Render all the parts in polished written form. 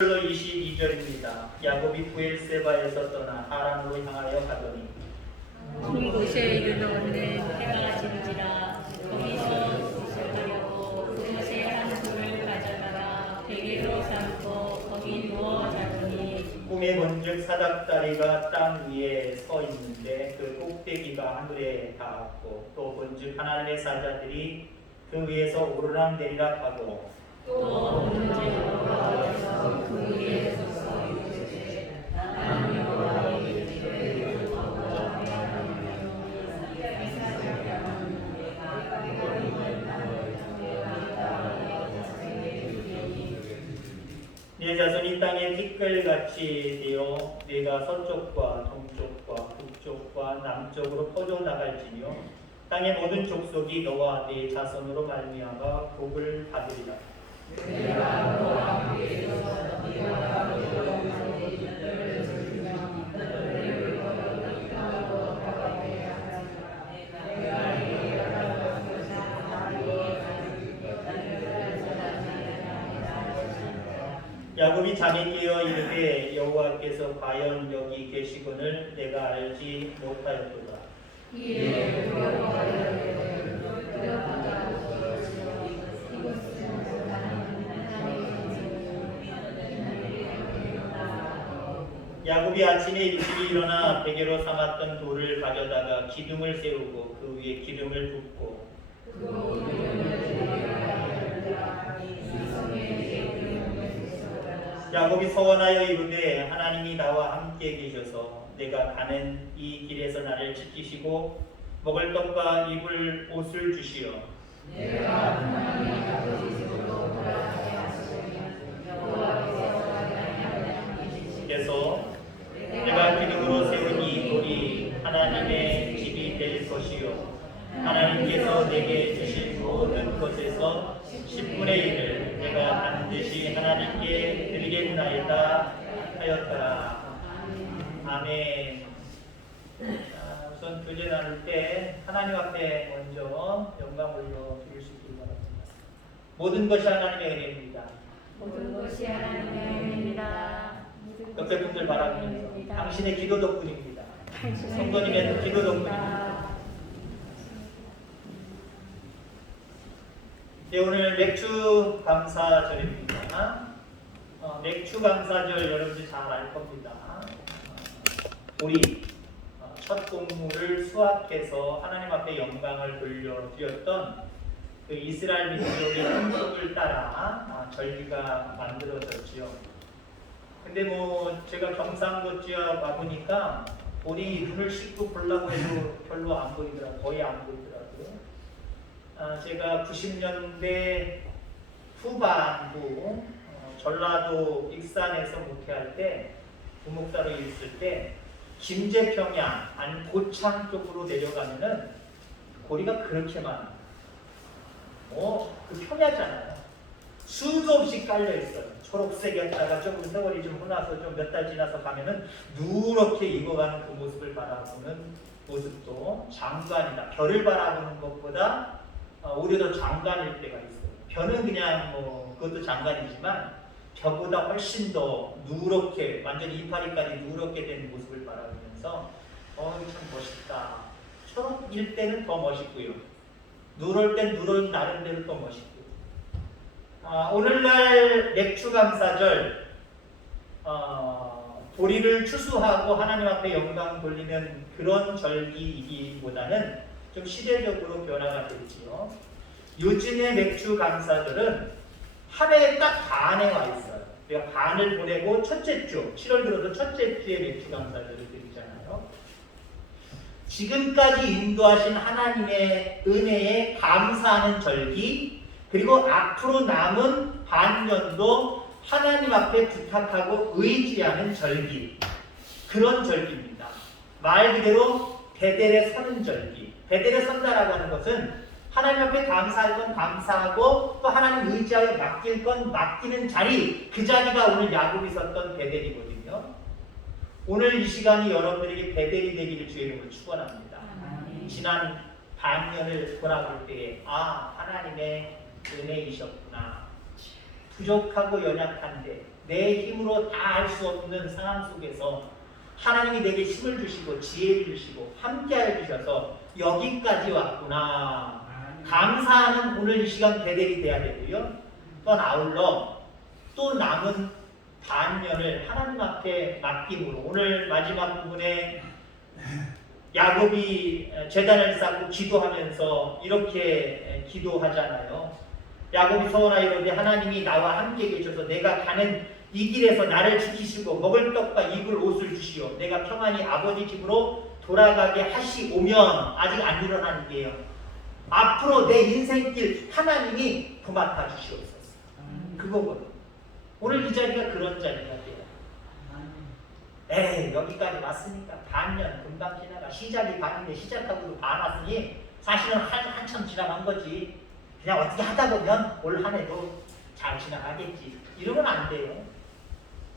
22절입니다. 야곱이 부엘세바에서 떠나 하란으로 향하여 가더니 그 곳에 이르러오는 해가 지는지라 거기서 구슬하려고 그곳에 한 돌을 가져다가 베개로 삼고 거기 누워 자더니 꿈에 본즉 사닥다리가 땅 위에 서 있는데 그 꼭대기가 하늘에 닿았고 또 본즉 하나님의 사자들이 그 위에서 오르락내리락 하고 또 본즉 여호와께서 그 위에 서 있으시되 나는 여호와의 이름을 부르고 내 자손이 땅에 티끌같이 되어 내가 서쪽과 동쪽과 북쪽과 남쪽으로 퍼져 나갈지며 땅의 모든 족속이 너와 네 자손으로 말미암아 복을 받으리라. 야곱이 잠이 깨어 이르되 여호와께서 과연 여기 계시거늘 내가 알지 못하였도다. 야곱이 아침에 일찍이 일어나 베개로 삼았던 돌을 가져다가 기둥을 세우고 그 위에 기름을 붓고 야곱이 서원하여 이르되 하나님이 나와 함께 계셔서 내가 가는 이 길에서 나를 지키시고 먹을 것과 입을 옷을 주시어 그래서 내가 기둥으로 세운 이 돌이 하나님의 집이 될 것이요 하나님께서 내게 주신 모든 것에서 10분의 1을 내가 반드시 하나님께 드리겠나이다 하였다. 아멘. 우선 교제 나눌 때 하나님 앞에 먼저 영광 올려 드릴 수 있길 바랍니다. 모든 것이 하나님의 은혜입니다. 모든 것이 하나님의 은혜입니다. 옆에 분들 바라보면서 당신의 기도 덕분입니다. 성도님의 기도 덕분입니다. 네, 오늘 맥주 감사절입니다. 맥주 감사절 여러분들 잘 알 겁니다. 우리 첫 곡물을 수확해서 하나님 앞에 영광을 돌려드렸던 그 이스라엘 민족의 풍속을 따라 절기가 만들어졌지요. 근데 제가 경상도 지역 와보니까 우리 눈을 씻고 보려고 해도 별로 안 보이더라고요. 거의 안 보이더라고요. 제가 90년대 후반부 전라도 익산에서 목회할 때 부목사로 있을 때 김제평양 아니 고창 쪽으로 내려가면은 고리가 그렇게 많아요. 그 평야잖아요. 수도 없이 깔려 있어요. 초록색이었다가 조금 세월이 좀 흐나서 좀 몇 달 지나서 가면은 누렇게 익어가는 그 모습을 바라보는 모습도 장관이다. 별을 바라보는 것보다 오히려 더 장관일 때가 있어요. 별은 그냥 그것도 장관이지만 별보다 훨씬 더 누렇게 완전히 이파리까지 누렇게 된 모습을 바라보면서 참 멋있다. 초록일 때는 더 멋있고요. 누럴 땐 누럴 나름대로 더 멋있고요. 오늘날 맥주 감사절 보리를 추수하고 하나님 앞에 영광 돌리는 그런 절기이기보다는 좀 시대적으로 변화가 됐지요. 요즘의 맥주 감사절은 한 해에 딱 반에 와 있어요. 우리가 반을 보내고 첫째 주, 7월 들어서 첫째 주에 맥주 감사절을 드리잖아요. 지금까지 인도하신 하나님의 은혜에 감사하는 절기, 그리고 앞으로 남은 반년도 하나님 앞에 부탁하고 의지하는 절기, 그런 절기입니다. 말 그대로 베델에 서는 절기. 베델에 선다라고 하는 것은 하나님 앞에 감사할 건 감사하고 또 하나님 의지하여 맡길 건 맡기는 자리, 그 자리가 오늘 야곱이 섰던 베델이거든요. 오늘 이 시간이 여러분들에게 베델이 되기를 주의 이름으로 축원합니다. 지난 반년을 돌아볼 때에 하나님의 은혜이셨구나. 부족하고 연약한데 내 힘으로 다 할 수 없는 상황 속에서 하나님이 내게 힘을 주시고 지혜를 주시고 함께해 주셔서 여기까지 왔구나. 감사하는 오늘 이 시간 대대이 돼야 되고요. 또 아울러 또 남은 반년을 하나님 앞에 맡김으로 오늘 마지막 부분에 야곱이 제단을 쌓고 기도하면서 이렇게 기도하잖아요. 야곱이 소원하이로되 하나님이 나와 함께 계셔서 내가 가는 이 길에서 나를 지키시고 먹을 떡과 입을 옷을 주시오. 내가 평안히 아버지 집으로 돌아가게 하시오면 아직 안 일어난 게요. 앞으로 내 인생길 하나님이 도맡아 주시옵소서. 그거거든. 오늘 이 자리가 그런 자리가 돼요. 에이 여기까지 왔으니까 반년 금방 지나가. 시작이 반인데 시작하고도 반 왔으니 사실은 한참 지나간 거지. 그냥 어떻게 하다 보면 올 한 해도 잘 지나가겠지. 이러면 안 돼요.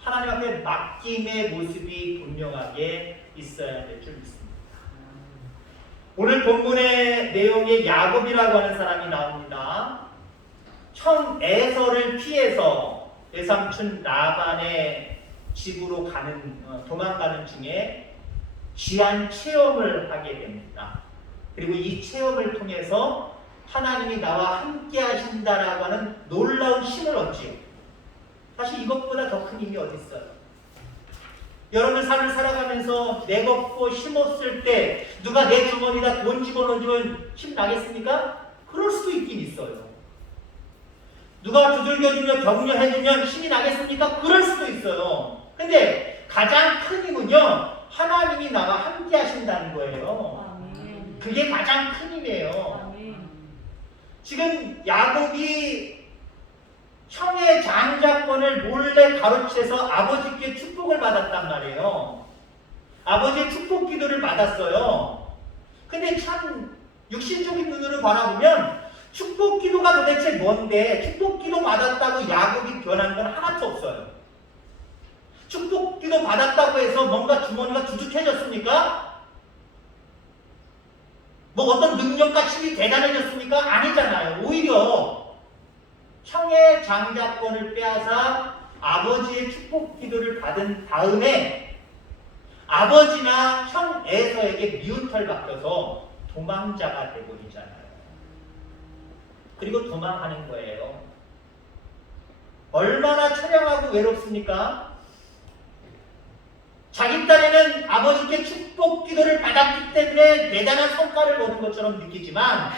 하나님 앞에 맡김의 모습이 분명하게 있어야 될 줄 믿습니다. 오늘 본문의 내용에 야곱이라고 하는 사람이 나옵니다. 형 에서를 피해서 외삼촌 라반의 집으로 도망가는 중에 귀한 체험을 하게 됩니다. 그리고 이 체험을 통해서 하나님이 나와 함께 하신다라고 하는 놀라운 힘을 얻지요. 사실 이것보다 더 큰 힘이 어디 있어요? 여러분 삶을 살아가면서 내겁고 힘없을 때 누가 내 주머니에다 돈 집어넣어주면 힘 나겠습니까? 그럴 수도 있긴 있어요. 누가 두들겨주면 격려해주면 힘이 나겠습니까? 그럴 수도 있어요. 근데 가장 큰 힘은요, 하나님이 나와 함께 하신다는 거예요. 그게 가장 큰 힘이에요. 지금 야곱이 형의 장자권을 몰래 가로채서 아버지께 축복을 받았단 말이에요. 아버지의 축복 기도를 받았어요. 근데 참 육신적인 눈으로 바라보면 축복 기도가 도대체 뭔데 축복 기도 받았다고 야곱이 변한 건 하나도 없어요. 축복 기도 받았다고 해서 뭔가 주머니가 두둑해졌습니까? 뭐 어떤 능력과 힘이 대단해졌습니까? 아니잖아요. 오히려 형의 장자권을 빼앗아 아버지의 축복 기도를 받은 다음에 아버지나 형 에서에게 미운 털 박혀서 도망자가 되버리잖아요. 그리고 도망하는 거예요. 얼마나 처량하고 외롭습니까? 자기 딴에는 아버지께 축복 기도를 받았기 때문에 대단한 성과를 거둔 것처럼 느끼지만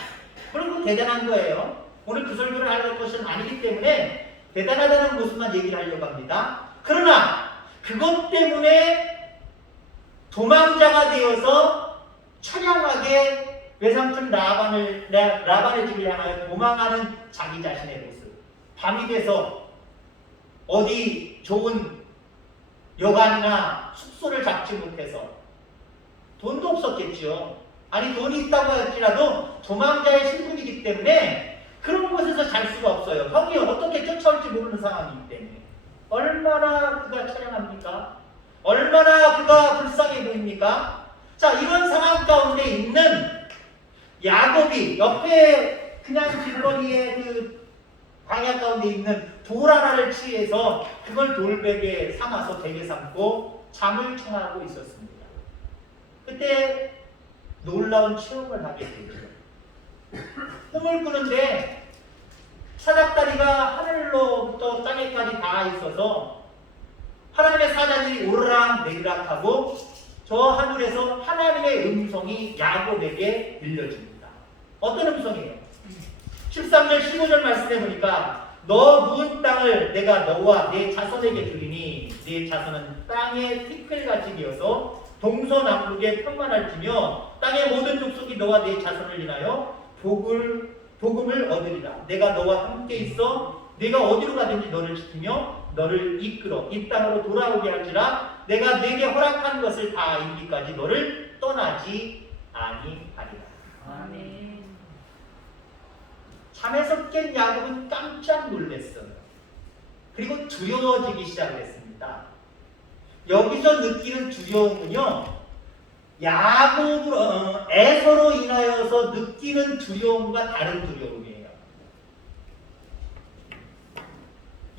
그리고 대단한 거예요. 오늘 그 설교를 할 것은 아니기 때문에 대단하다는 모습만 얘기를 하려고 합니다. 그러나 그것 때문에 도망자가 되어서 처량하게 외삼촌 라반의 집을 향하여 도망하는 자기 자신의 모습. 밤이 돼서 어디 좋은 여관이나 숙소를 잡지 못해서 돈도 없었겠죠. 아니 돈이 있다고 할지라도 도망자의 신분이기 때문에 그런 곳에서 잘 수가 없어요. 형이 어떻게 쫓아올지 모르는 상황이기 때문에. 얼마나 그가 처량합니까? 얼마나 그가 불쌍해 보입니까? 자, 이런 상황 가운데 있는 야곱이 옆에 그냥 길거리에 그 광야 가운데 있는 돌 하나를 취해서 그걸 돌베개 삼아서 베개 삼고 잠을 청하고 있었습니다. 그때 놀라운 체험을 하게 되죠. 꿈을 꾸는데 사닥다리가 하늘로부터 땅에까지 닿아 있어서 하나님의 사자들이 오르락 내리락 하고 저 하늘에서 하나님의 음성이 야곱에게 들려집니다. 어떤 음성이에요? 13절 15절 말씀해 보니까 너 누운 땅을 내가 너와 내 자손에게 주리니 네 자손은 땅의 티끌같이 되어서 동서남북에 평만할지며 땅의 모든 족속이 너와 네 자손을 인하여 복음을 얻으리라. 내가 너와 함께 있어 네가 어디로 가든지 너를 지키며 너를 이끌어 이 땅으로 돌아오게 할지라. 내가 네게 허락한 것을 다 이기까지 너를 떠나지 아니하리라. 아멘. 잠에서 깬 야곱은 깜짝 놀랐어요. 그리고 두려워지기 시작을 했습니다. 여기서 느끼는 두려움은요, 에서로 인하여서 느끼는 두려움과 다른 두려움이에요.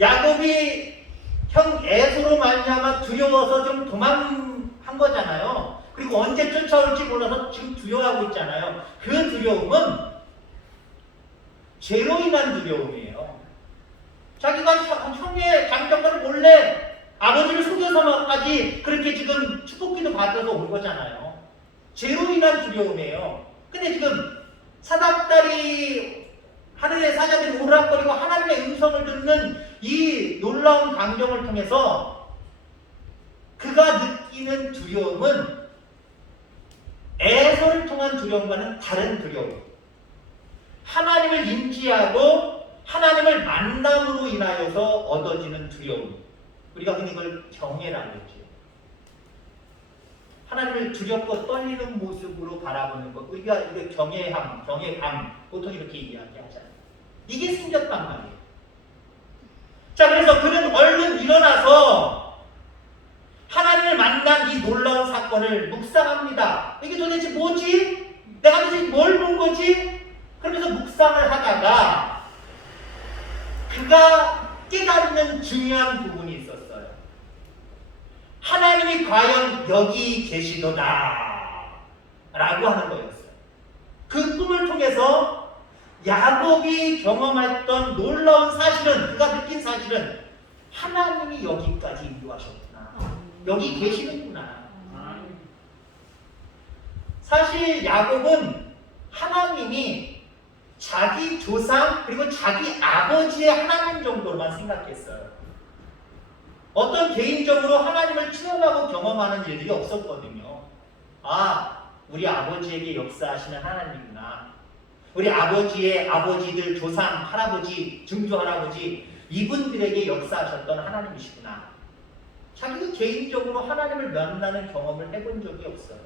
야곱이 형 에서로 말미암아 두려워서 좀 도망한 거잖아요. 그리고 언제 쫓아올지 몰라서 지금 두려워하고 있잖아요. 그 두려움은 죄로 인한 두려움이에요. 자기가 형의 장정과를 몰래 아버지를 속여서까지 그렇게 지금 축복기도 받아서 온 거잖아요. 죄로 인한 두려움이에요. 근데 지금 사닥다리 하늘의 사자들이 오락거리고 하나님의 음성을 듣는 이 놀라운 광경을 통해서 그가 느끼는 두려움은 에서를 통한 두려움과는 다른 두려움. 하나님을 인지하고 하나님을 만남으로 인하여서 얻어지는 두려움. 우리가 흔히 이걸 경외라고 하죠. 하나님을 두렵고 떨리는 모습으로 바라보는 것. 우리가 이게 경외감 보통 이렇게 이야기하잖아요. 이게 생겼단 말이에요. 자, 그래서 그는 얼른 일어나서 하나님을 만난 이 놀라운 사건을 묵상합니다. 이게 도대체 뭐지? 내가 도대체 뭘 본 거지? 그러면서 묵상을 하다가 그가 깨닫는 중요한 부분이 있었어요. 하나님이 과연 여기 계시도다 라고 하는 거였어요. 그 꿈을 통해서 야곱이 경험했던 놀라운 사실은, 그가 느낀 사실은 하나님이 여기까지 인도하셨구나. 여기 계시는구나. 사실 야곱은 하나님이 자기 조상 그리고 자기 아버지의 하나님 정도로만 생각했어요. 어떤 개인적으로 하나님을 체험하고 경험하는 일들이 없었거든요. 아, 우리 아버지에게 역사하시는 하나님이구나. 우리 아버지의 아버지들, 조상, 할아버지, 증조할아버지 이분들에게 역사하셨던 하나님이시구나. 자기가 개인적으로 하나님을 만나는 경험을 해본 적이 없어요.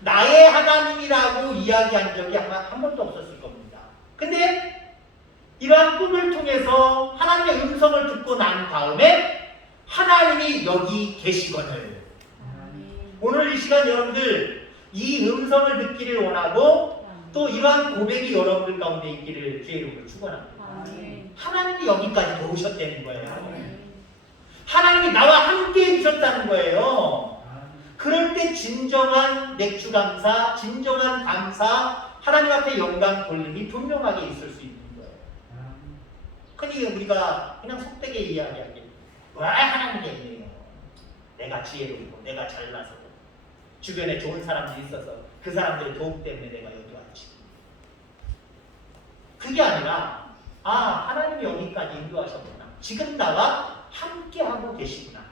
나의 하나님이라고 이야기한 적이 아마 한 번도 없었을 겁니다. 근데 이러한 꿈을 통해서 하나님의 음성을 듣고 난 다음에 하나님이 여기 계시거늘. 오늘 이 시간 여러분들 이 음성을 듣기를 원하고 또 이러한 고백이 여러분들 가운데 있기를 주의 이름으로 축원합니다. 하나님이 여기까지 오셨다는 거예요. 하나님이 나와 함께 해주셨다는 거예요. 그럴 때 진정한 맥주 감사, 진정한 감사, 하나님 앞에 영광 돌림이 분명하게 있을 수 있는 거예요. 흔히 우리가 그냥 속되게 이야기하게 왜 하나님이 있네요. 내가 지혜롭고 내가 잘나서 주변에 좋은 사람들이 있어서 그 사람들의 도움 때문에 내가 여기 왔지. 그게 아니라 하나님이 여기까지 인도하셨구나. 지금 나와 함께하고 계시구나.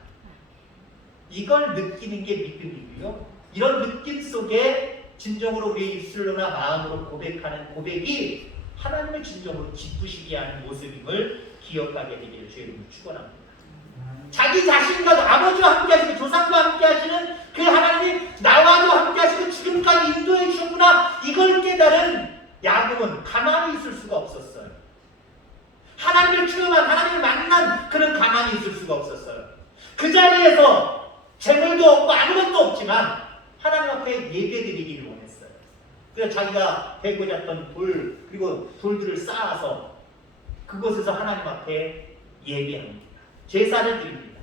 이걸 느끼는 게 믿음이고요. 이런 느낌 속에 진정으로 우리의 입술로나 마음으로 고백하는 고백이 하나님을 진정으로 기쁘시게 하는 모습임을 기억하게 되기를 주의 이름으로 축원합니다. 자기 자신과도 아버지와 함께 하시고 조상과 함께 하시는 그 하나님이 나와도 함께 하시고 지금까지 인도해 주셨구나. 이걸 깨달은 야곱은 가만히 있을 수가 없었어요. 하나님을 추영한, 하나님을 만난 그런 가만히 있을 수가 없었어요. 그 자리에서 재물도 없고 아무것도 없지만 하나님 앞에 예배드리기를 원했어요. 그래서 자기가 베고 잤던 돌, 그리고 돌들을 쌓아서 그곳에서 하나님 앞에 예배합니다. 제사를 드립니다.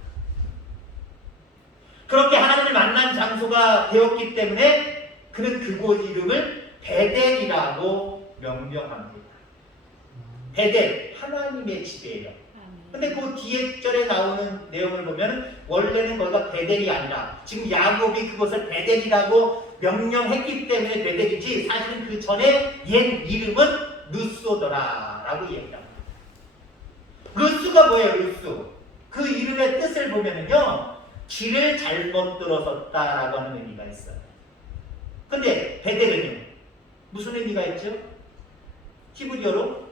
그렇게 하나님을 만난 장소가 되었기 때문에 그는 그곳 이름을 베델이라고 명명합니다. 베델, 하나님의 집이에요. 근데 그 뒤에 절에 나오는 내용을 보면 원래는 거기가 베델이 아니라 지금 야곱이 그것을 베델이라고 명명했기 때문에 베델이지 사실은 그 전에 옛 이름은 루쏘더라라고 얘기합니다. 루스가 뭐예요? 루스. 그 이름의 뜻을 보면은요, 길을 잘못 들어섰다라고 하는 의미가 있어요. 근데 베델은요, 무슨 의미가 있죠? 히브리어로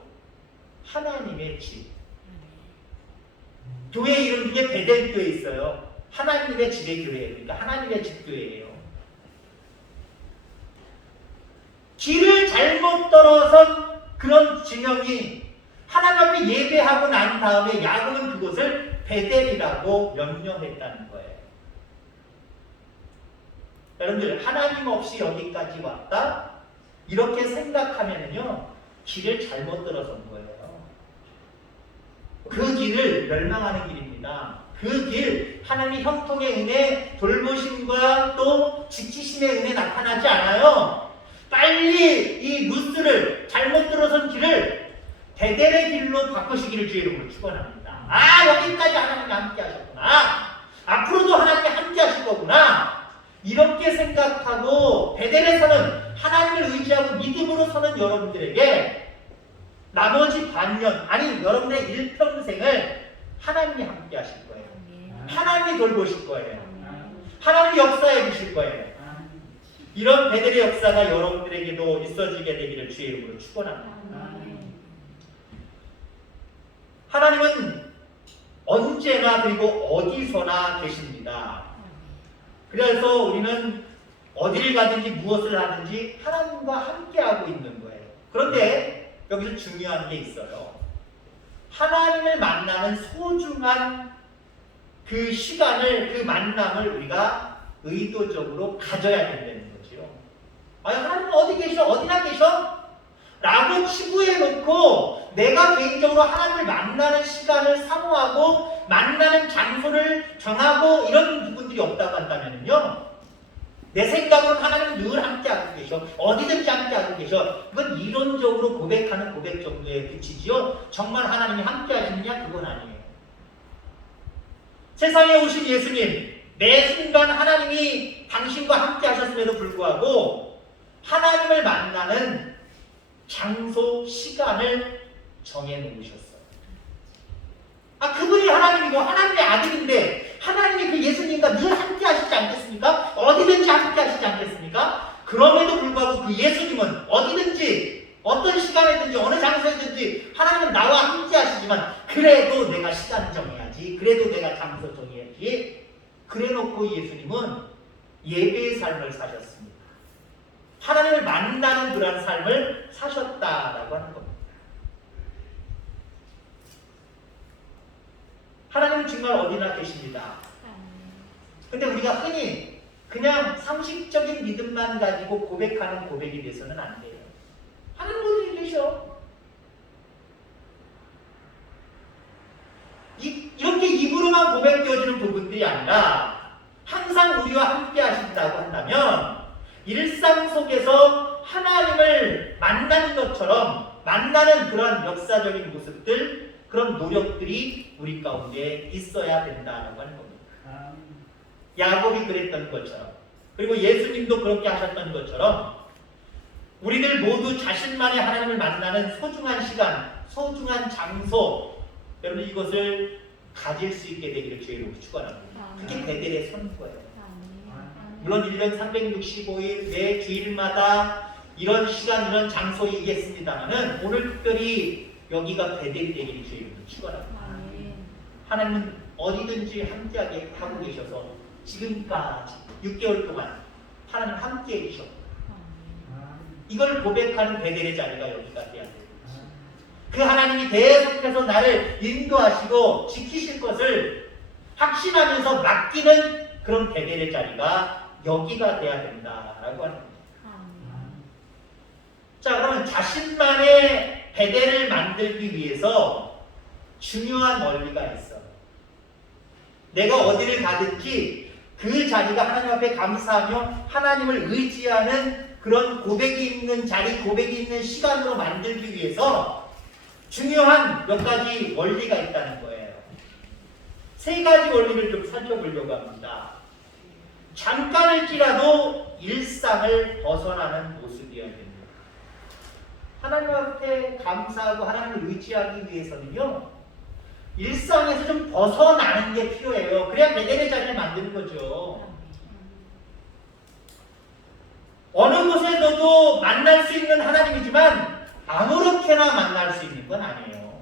하나님의 집. 교회 이름 중에 베델교회 있어요. 하나님의 집의 교회예요. 그러니까 하나님의 집 교회예요. 길을 잘못 떨어선 그런 진영이 하나님 앞에 예배하고 난 다음에 야곱은 그곳을 베델이라고 명명했다는 거예요. 여러분들, 하나님 없이 여기까지 왔다? 이렇게 생각하면은요, 길을 잘못 들어선 거예요. 그 길을 멸망하는 길입니다. 그 길, 하나님의 형통의 은혜, 돌보심과 또 지키심의 은혜 나타나지 않아요. 빨리 이 루스를 잘못 들어선 길을 베델의 길로 바꾸시기를 주의 이름으로 축원합니다. 아, 여기까지 하나님이 함께 하셨구나. 앞으로도 하나님이 함께 하실 거구나. 이렇게 생각하고 베델에 서는, 하나님을 의지하고 믿음으로 서는 여러분들에게 나머지 반년, 아니 여러분의 일평생을 하나님이 함께 하실 거예요. 하나님이 돌보실 거예요. 하나님이 역사해 주실 거예요. 이런 베델의 역사가 여러분들에게도 있어지게 되기를 주의 이름으로 축원합니다. 하나님은 언제나 그리고 어디서나 계십니다. 그래서 우리는 어디를 가든지 무엇을 하든지 하나님과 함께하고 있는 거예요. 그런데 여기서 중요한 게 있어요. 하나님을 만나는 소중한 그 시간을, 그 만남을 우리가 의도적으로 가져야 된다는 거죠. 아니, 하나님은 어디 계셔? 어디나 계셔? 라고 치부해 놓고 내가 개인적으로 하나님을 만나는 시간을 사모하고 만나는 장소를 정하고 이런 부분들이 없다고 한다면요, 내 생각으로는 하나님은 늘 함께하고 계셔. 어디든지 함께하고 계셔. 이건 이론적으로 고백하는 고백 정도에 그치지요. 정말 하나님이 함께하시느냐? 그건 아니에요. 세상에 오신 예수님, 매 순간 하나님이 당신과 함께하셨음에도 불구하고 하나님을 만나는 장소, 시간을 정해놓으셨어요. 아, 그분이 하나님이고 하나님의 아들인데 하나님이 그 예수님과 늘 함께 하시지 않겠습니까? 어디든지 함께 하시지 않겠습니까? 그럼에도 불구하고 그 예수님은 어디든지 어떤 시간에든지 어느 장소에든지 하나님은 나와 함께 하시지만 그래도 내가 시간을 정해야지, 그래도 내가 장소 정해야지, 그래놓고 예수님은 예배의 삶을 사셨습니다. 하나님을 만나는 그런 삶을 사셨다라고 하는 겁니다. 하나님은 정말 어디나 계십니다. 근데 우리가 흔히 그냥 상식적인 믿음만 가지고 고백하는 고백이 돼서는 안 돼요. 하나님 어디 계셔? 이렇게 입으로만 고백되어지는 부분들이 아니라 항상 우리와 함께 하신다고 한다면 일상 속에서 하나님을 만나는 것처럼 만나는 그런 역사적인 모습들, 그런 노력들이 우리 가운데 있어야 된다라고 하는 겁니다. 야곱이 그랬던 것처럼, 그리고 예수님도 그렇게 하셨던 것처럼 우리들 모두 자신만의 하나님을 만나는 소중한 시간, 소중한 장소, 여러분 이것을 가질 수 있게 되기를 주의 이름으로 축원합니다. 그게 베델에 서는 거예요. 물론 1년 365일 매 주일마다 이런 시간, 이런 장소에 있겠습니다만은 오늘 특별히 여기가 베델이 되기를 주의 이름으로 축원합니다. 하나님은 어디든지 함께하게 하고 계셔서 지금까지 6개월 동안 하나님 함께해 주셨고, 이걸 고백하는 베델의 자리가 여기가 돼야 돼요. 그 하나님이 계속해서 나를 인도하시고 지키실 것을 확신하면서 맡기는 그런 베델의 자리가 여기가 돼야 된다라고 하는 겁니다. 자, 그러면 자신만의 베델을 만들기 위해서 중요한 원리가 있어요. 내가 어디를 가든지 그 자리가 하나님 앞에 감사하며 하나님을 의지하는 그런 고백이 있는 자리, 고백이 있는 시간으로 만들기 위해서 중요한 몇 가지 원리가 있다는 거예요. 세 가지 원리를 좀 살펴보려고 합니다. 잠깐일지라도 일상을 벗어나는 모습이어야 됩니다. 하나님 앞에 감사하고 하나님을 의지하기 위해서는요, 일상에서 좀 벗어나는 게 필요해요. 그래야 베델의 자리를 만드는 거죠. 어느 곳에서도 만날 수 있는 하나님이지만 아무렇게나 만날 수 있는 건 아니에요.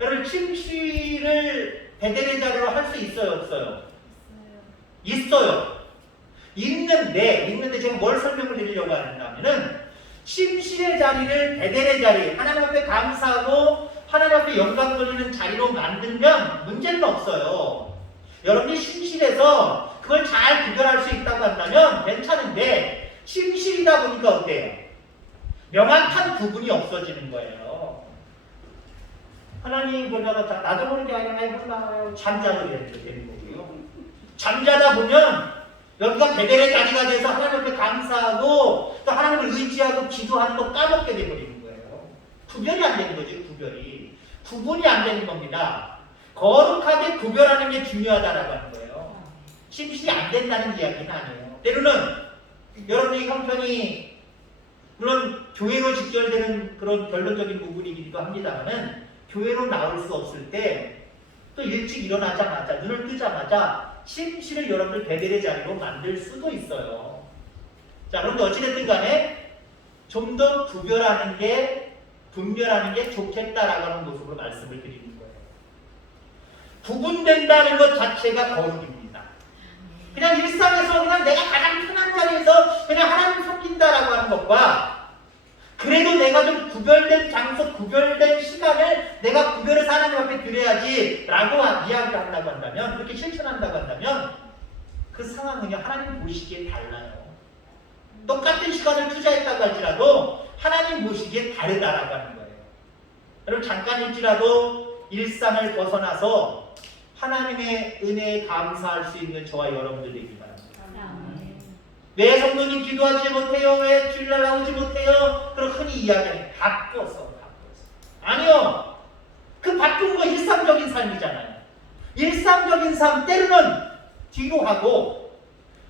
여러분, 침실을 베델의 자리로 할 수 있어요, 없어요? 있어요. 있는데 제가 뭘 설명을 드리려고 하냐면은 침실의 자리를 베델의 자리, 하나님 앞에 감사하고 하나님 앞에 영광 돌리는 자리로 만들면 문제는 없어요. 여러분이 침실에서 그걸 잘 구별할 수 있다고 한다면 괜찮은데 침실이다 보니까 어때요? 명확한 구분이 없어지는 거예요. 하나님 보다가 나도 모르게 하나님 몰라요. 잠자게 되는 거고요. 잠자다 보면 여기가 베델의 자리가 돼서 하나님 앞에 감사하고 또 하나님을 의지하고 기도하는 거 까먹게 돼버리는 거예요. 구별이 안 되는 거죠. 구분이 안 되는 겁니다. 거룩하게 구별하는 게 중요하다라고 하는 거예요. 심신이 안 된다는 이야기는 아니에요. 때로는 여러분의 형편이 물론 교회로 직결되는 그런 결론적인 부분이기도 합니다만은 교회로 나올 수 없을 때 또 일찍 일어나자마자 눈을 뜨자마자 심신을 여러분들 베델의 자리로 만들 수도 있어요. 자, 그런데 어찌됐든 간에 좀 더 분별하는 게 좋겠다라고 하는 모습으로 말씀을 드리는 거예요. 구분된다는 것 자체가 거룩입니다. 그냥 일상에서 그냥 내가 가장 편한 자리에서 그냥 하나님 섬긴다라고 하는 것과 그래도 내가 좀 구별된 장소, 구별된 시간을 내가 구별해서 하나님 앞에 드려야지 라고 이야기를 한다고 한다면, 그렇게 실천한다고 한다면 그 상황은요 하나님 보시기에 달라요. 똑같은 시간을 투자했다고 할지라도 하나님 보시기에 다르다라고 하는 거예요. 여러분 잠깐일지라도 일상을 벗어나서 하나님의 은혜에 감사할 수 있는 저와 여러분들 되기 바랍니다. 왜 성도님 기도하지 못해요? 왜 주일날 나오지 못해요? 그럼 흔히 이야기하는 바빴어. 아니요. 그 바쁜 거 일상적인 삶이잖아요. 일상적인 삶 때로는 뒤로 하고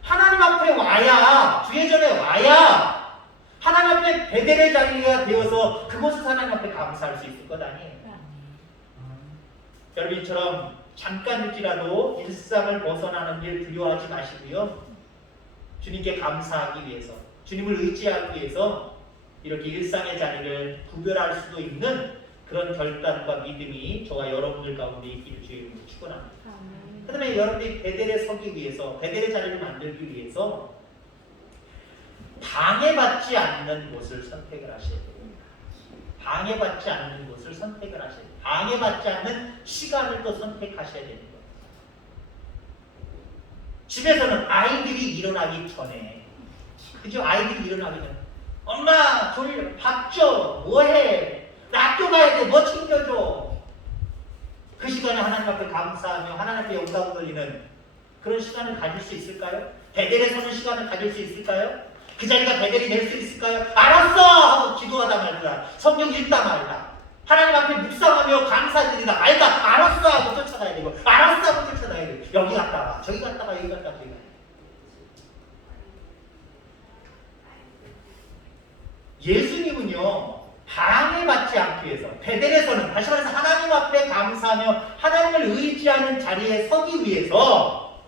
하나님 앞에 와야, 주의 전에 와야 하나님 앞에 베델의 자리가 되어서 그곳에서 하나님 앞에 감사할 수 있을 것 아니에요. 여러분처럼 잠깐일지라도 일상을 벗어나는 길 두려워하지 마시고요. 주님께 감사하기 위해서, 주님을 의지하기 위해서 이렇게 일상의 자리를 구별할 수도 있는 그런 결단과 믿음이 저와 여러분들 가운데 있기를 주의 이름으로 축원합니다. 그 다음에 여러분들이 베델에 서기 위해서, 베델의 자리를 만들기 위해서 방해받지 않는 곳을 선택을 하셔야 됩니다. 방해받지 않는 곳을 선택을 하셔야 됩니다. 방해받지 않는 시간을 또 선택하셔야 됩니다. 집에서는 아이들이 일어나기 전에, 그죠? 아이들이 일어나기 전에 엄마 졸려, 밥 줘, 뭐해, 나 학교 가야 돼, 뭐 챙겨줘. 그 시간에 하나님 앞에 감사하며 하나님 앞에 영광을 돌리는 그런 시간을 가질 수 있을까요? 베델에 서는 시간을 가질 수 있을까요? 그 자리가 베델이 될 수 있을까요? 알았어! 하고 기도하다 말다, 성경 읽다 말다, 하나님 앞에 묵상하며 감사드리다 말다, 알았어! 하고 쫓아가야 되고, 알았어! 하고 쫓아가야 되고, 여기 갔다가 저기 갔다가 여기 갔다가 저기 갔다가. 예수님은요 방해받지 않기 위해서 베델에서는, 다시 말해서 하나님 앞에 감사하며 하나님을 의지하는 자리에 서기 위해서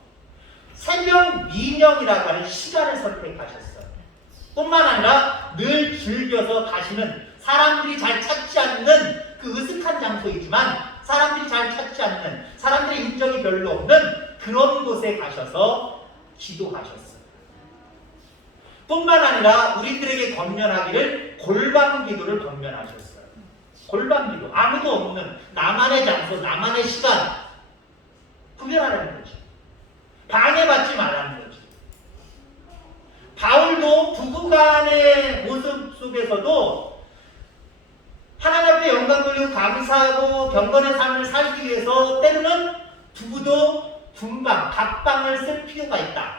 새벽 미명이라고 하는 시간을 선택하셨어요. 뿐만 아니라 늘 즐겨서 가시는, 사람들이 잘 찾지 않는 그 으슥한 장소이지만 사람들이 잘 찾지 않는, 사람들의 인정이 별로 없는 그런 곳에 가셔서 기도하셨어요. 뿐만 아니라 우리들에게 권면하기를 골방 기도를 권면하셨어요. 골방 기도, 아무도 없는 나만의 장소, 나만의 시간 구별하라는 거죠. 방해받지 말라는 거죠. 바울도 부부간의 모습 속에서도 하나님 앞에 영광 돌리고 감사하고 경건의 삶을 살기 위해서 때로는 부부도 분방, 각방을 쓸 필요가 있다.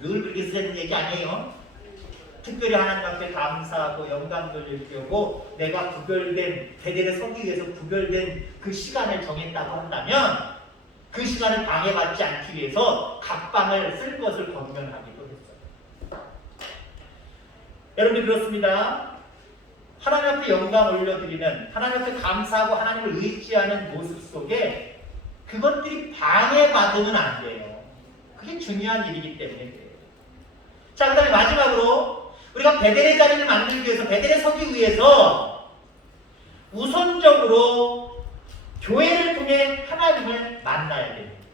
늘 그렇게 쓰는 얘기 아니에요. 특별히 하나님 앞에 감사하고 영광 돌리려고 내가 구별된, 베델에 서기 위해서 구별된 그 시간을 정했다고 한다면 그 시간을 방해받지 않기 위해서 각방을 쓸 것을 권면하기도 했어요. 여러분들 그렇습니다. 하나님 앞에 영광 올려드리는, 하나님 앞에 감사하고 하나님을 의지하는 모습 속에 그것들이 방해받으면 안 돼요. 그게 중요한 일이기 때문에 그래요. 자, 그 다음에 마지막으로 우리가 베델의 자리를 만들기 위해서, 베델에 서기 위해서 우선적으로 교회를 통해 하나님을 만나야 됩니다.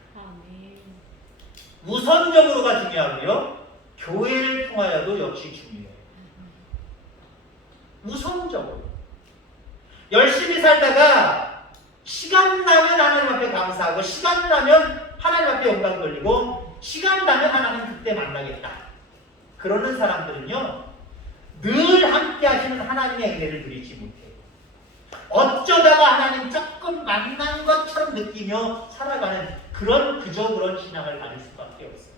우선적으로가 중요하고요, 교회를 통하여도 역시 중요해요. 우선적으로 열심히 살다가 시간 나면 하나님 앞에 감사하고, 시간 나면 하나님 앞에 영광 돌리고, 시간 나면 하나님 그때 만나겠다, 그러는 사람들은요 늘 함께 하시는 하나님의 은혜를 누리지 못해요. 어쩌다가 하나님 조금 만난 것처럼 느끼며 살아가는 그런 신앙을 가질 수밖에 없어요.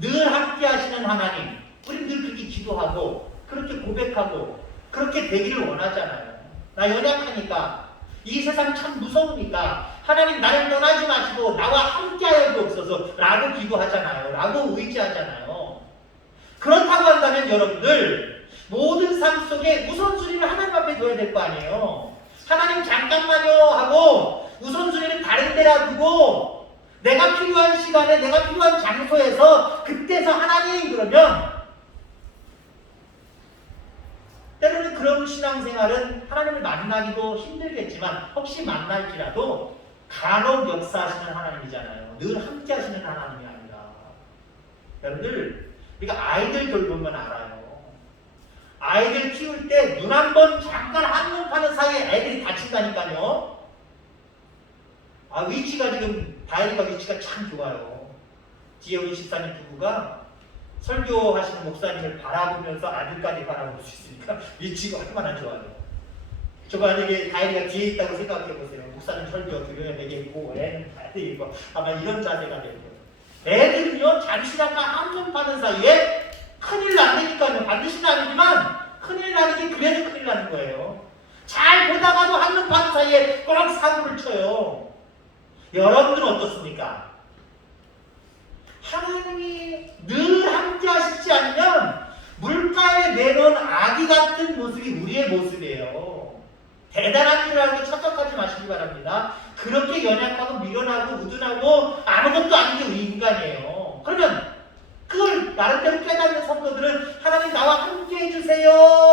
늘 함께 하시는 하나님, 우리 늘 그렇게 기도하고 그렇게 고백하고 그렇게 되기를 원하잖아요. 나 연약하니까, 이 세상 참 무서우니까 하나님 나를 떠나지 마시고 나와 함께하여 주옵소서 라고 기도하잖아요. 라고 의지하잖아요. 그렇다고 한다면 여러분들 모든 삶 속에 우선순위를 하나님 앞에 둬야 될 거 아니에요. 하나님 잠깐만요 하고 우선순위를 다른 데라 두고 내가 필요한 시간에 내가 필요한 장소에서 그때서 하나님 그러면 때로는 그런 신앙생활은 하나님을 만나기도 힘들겠지만 혹시 만날지라도 간혹 역사하시는 하나님이잖아요. 늘 함께 하시는 하나님이 아니라. 여러분들 우리가 아이들 돌보면 알아요. 아이들 키울 때 눈 한 번 잠깐 한눈 파는 사이에 애들이 다친다니까요. 위치가 지금 다이가 위치가 참 좋아요. 뒤에 우리 집사님 부부가 설교하시는 목사님을 바라보면서 아들까지 바라볼 수 있으니까 위치가 얼마나 좋아요. 저 만약에 다이가 뒤에 있다고 생각해 보세요. 목사님 설교 들으면 되겠고 애는 봐야 되겠고 아마 이런 자세가 되고요. 애들은요 잠시 잠깐 한눈 파는 사이에 큰일 난다니까요. 반드시는 아니지만 큰일 나는 게 그래서 큰일 나는 거예요. 잘 보다가도 한눈 파는 사이에 꼭 사고를 쳐요. 여러분들은 어떻습니까? 하나님이 늘 함께 하시지 않으면 물가에 내놓은 아기 같은 모습이 우리의 모습이에요. 대단한 줄 알고 착각하지 마시기 바랍니다. 그렇게 연약하고 미련하고 우둔하고 아무것도 아닌 게 우리 인간이에요. 그러면 그걸 나름대로 깨닫는 성도들은 하나님 나와 함께 해주세요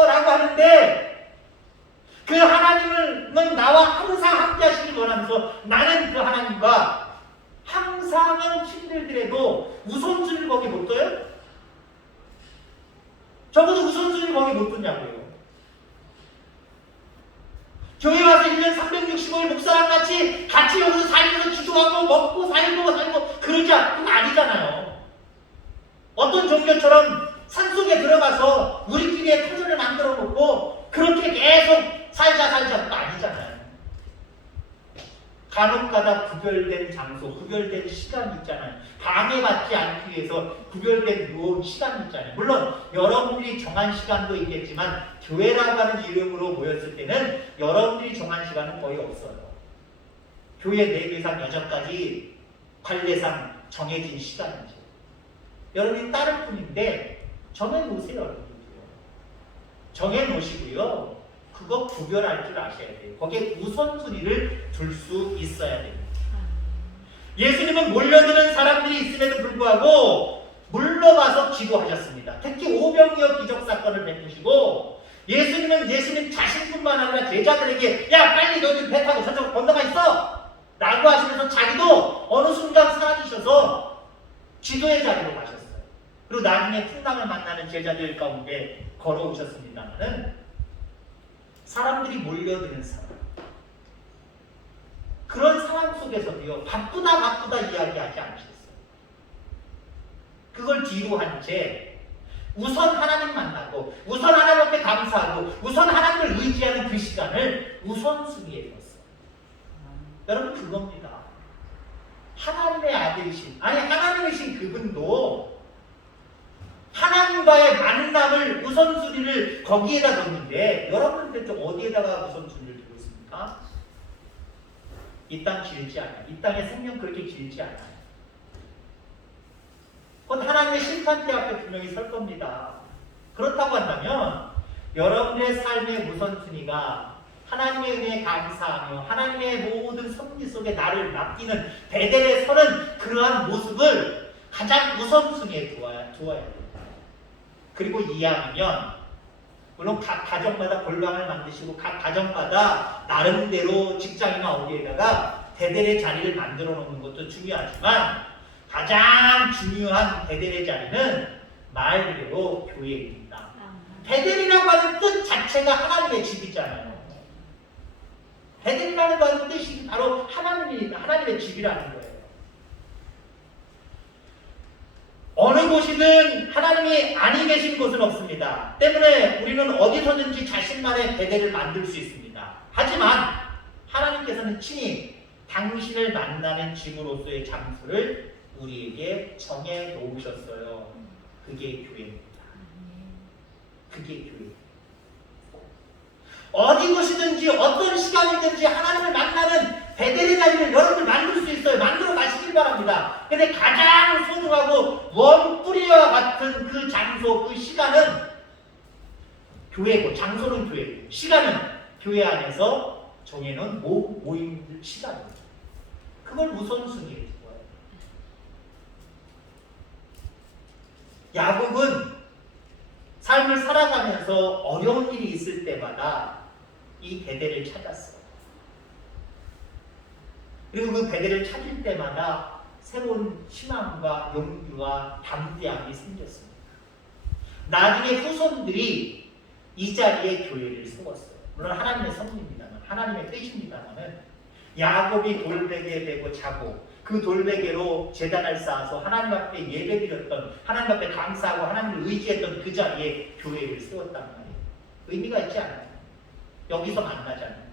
라고 하는데 그 하나님은 나와 항상 함께 하시길 원하면서 나는 그 하나님과 항상은 힘들더라도 우선순위를 거기 못 둬요? 적어도 우선순위를 거기 못 뒀냐고요. 교회 와서 1년 365일 목사랑 같이 여기서 살면서 기도하고 먹고 살고 그러자 그거 아니잖아요. 어떤 종교처럼 산속에 들어가서 우리끼리의 터전을 만들어 놓고 그렇게 계속 살자 그거 아니잖아요. 간혹가다 구별된 장소, 구별된 시간이 있잖아요. 방해받지 않기 위해서 구별된 시간이 있잖아요. 물론 여러분들이 정한 시간도 있겠지만 교회라고 하는 이름으로 모였을 때는 여러분들이 정한 시간은 거의 없어요. 교회 내외상 여전까지 관례상 정해진 시간이죠. 여러분이 따를 뿐인데 정해놓으세요. 여러분들요. 정해놓으시고요. 그거 구별할 줄 아셔야 돼요. 거기에 우선순위를 둘 수 있어야 됩니다. 예수님은 몰려드는 사람들이 있음에도 불구하고 물러가서 기도하셨습니다. 특히 오병이어 기적사건을 베푸시고 예수님 자신뿐만 아니라 제자들에게 야 빨리 너희들 배 타고 저쪽 건너가 있어! 라고 하시면서 자기도 어느 순간 사라지셔서 기도의 자리로 가셨어요. 그리고 나중에 풍랑을 만나는 제자들 가운데 걸어오셨습니다만은 사람들이 몰려드는 상황. 그런 상황 속에서도요, 바쁘다 이야기하지 않으셨어요. 그걸 뒤로 한 채, 우선 하나님 만나고, 우선 하나님 앞에 감사하고, 우선 하나님을 의지하는 그 시간을 우선순위에 뒀어요. 여러분, 그겁니다. 하나님의 아들이신, 하나님이신 그분도 하나님과의 만남을 우선순위를 거기에다 뒀는데 여러분들 좀 어디에다가 우선순위를 두고 있습니까? 이 땅 길지 않아요. 이 땅의 생명 그렇게 길지 않아요. 곧 하나님의 심판대 앞에 분명히 설 겁니다. 그렇다고 한다면 여러분의 삶의 우선순위가 하나님의 은혜에 감사하며 하나님의 모든 섭리 속에 나를 맡기는 베델에 서는 그러한 모습을 가장 우선순위에 두어야 됩니다. 그리고 이해하면 물론 각 가정마다 골방을 만드시고 각 가정마다 나름대로 직장이나 어디에다가 베델의 자리를 만들어 놓는 것도 중요하지만 가장 중요한 베델의 자리는 말 그대로 교회입니다. 베델이라고 하는 뜻 자체가 하나님의 집이잖아요. 베델이라고 하는 뜻이 바로 하나님의 집이라는 거예요. 어느 곳이든 하나님이 아니 계신 곳은 없습니다. 때문에 우리는 어디서든지 자신만의 베델을 만들 수 있습니다. 하지만 하나님께서는 친히 당신을 만나는 집으로서의 장소를 우리에게 정해 놓으셨어요. 그게 교회입니다. 그게 교회. 어디 곳이든지 어떤 시간이든지 하나님을 만나는 베델의 자리를 여러분들 만들 수 있어요. 만들어 가시길 바랍니다. 근데 가장 소중하고 원뿌리와 같은 그 장소, 그 시간은 교회고, 장소는 교회고, 시간은 교회 안에서 정해놓은 모임들 시간입니다. 그걸 우선순위에 두어요. 야곱은 삶을 살아가면서 어려운 일이 있을 때마다 이 베델을 찾았어요. 그리고 그 베델을 찾을 때마다 새로운 희망과 용기와 담대함이 생겼습니다. 나중에 후손들이 이 자리에 교회를 세웠어요. 물론 하나님의 섭리입니다만, 하나님의 뜻입니다만은 야곱이 돌베개 베고 자고 그 돌베개로 제단을 쌓아서 하나님 앞에 예배드렸던, 하나님 앞에 감사하고 하나님을 의지했던 그 자리에 교회를 세웠단 말이에요. 의미가 있지 않아요? 여기서 만나지 않는 거예요.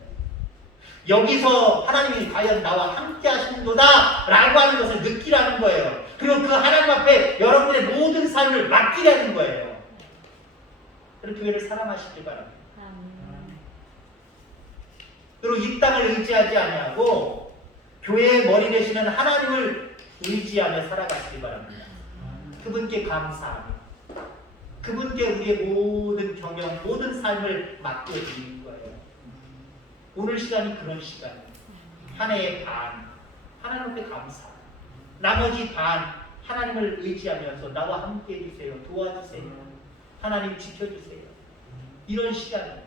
여기서 하나님이 과연 나와 함께 하시는도다 라고 하는 것을 느끼라는 거예요. 그리고 그 하나님 앞에 여러분의 모든 삶을 맡기라는 거예요. 그리고 교회를 사랑하시길 바랍니다. 그리고 이 땅을 의지하지 아니하고 교회의 머리 되시는 하나님을 의지하며 살아가시기 바랍니다. 그분께 감사하며 그분께 우리의 모든 경영, 모든 삶을 맡겨드리는 거예요. 오늘 시간이 그런 시간이에요. 한 해의 반 하나님 앞에 감사, 나머지 반 하나님을 의지하면서 나와 함께 해주세요. 도와주세요. 하나님 지켜주세요. 이런 시간이에요.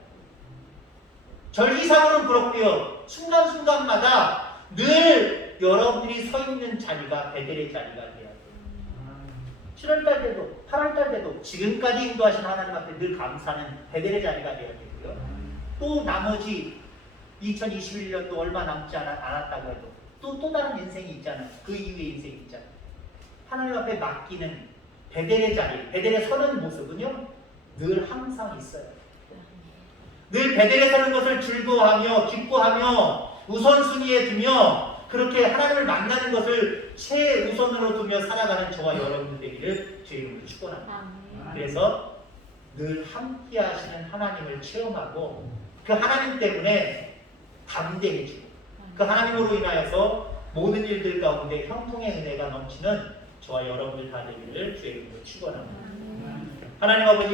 절기상으로는 그렇고요. 순간순간마다 늘 여러분들이 서 있는 자리가 베델의 자리가 돼야 돼요. 7월달 돼도 8월달 돼도 지금까지 인도하신 하나님 앞에 늘 감사하는 베델의 자리가 돼야 되고요. 또 나머지 2021년도 얼마 남지 않았다고 해도 또 다른 인생이 있잖아요. 그 이후의 인생이 있잖아요. 하나님 앞에 맡기는 베델의 자리, 베델에 서는 모습은요 늘 항상 있어요. 늘 베델에 서는 것을 즐거워하며 기뻐하며 우선순위에 두며 그렇게 하나님을 만나는 것을 최우선으로 두며 살아가는 저와 여러분들 되기를 주의 이름으로 축원합니다. 그래서 늘 함께 하시는 하나님을 체험하고 그 하나님 때문에 담대해지고 그 하나님으로 인하여서 모든 일들 가운데 형통의 은혜가 넘치는 저와 여러분들 다 되기를 주의 이름으로 축원합니다. 하나님 아버지